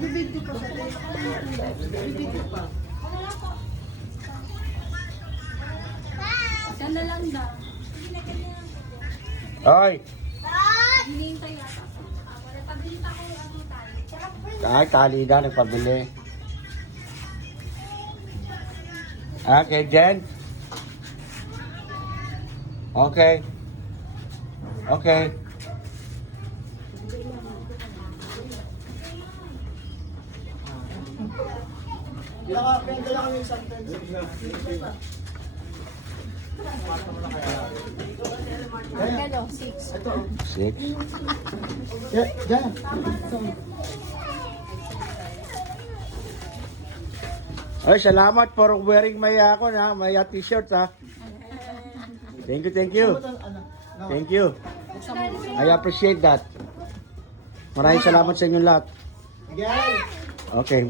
Nagbibidyo pa sa nagbibidyo pa. Ganda lang daw. Hoy! Hinihintay yata. Pabili pa ko ano tayo. Ay, tali na, nagpabili. Okay, Jen? Okay. Okay. Pinaka kami isang pencil. Magkano? 6. Ito. 6. Diyan. Ay, salamat for wearing my ako na, my t-shirt ha. Thank you, thank you. Thank you. I appreciate that. Maraming salamat sa inyo lahat. Miguel. Okay.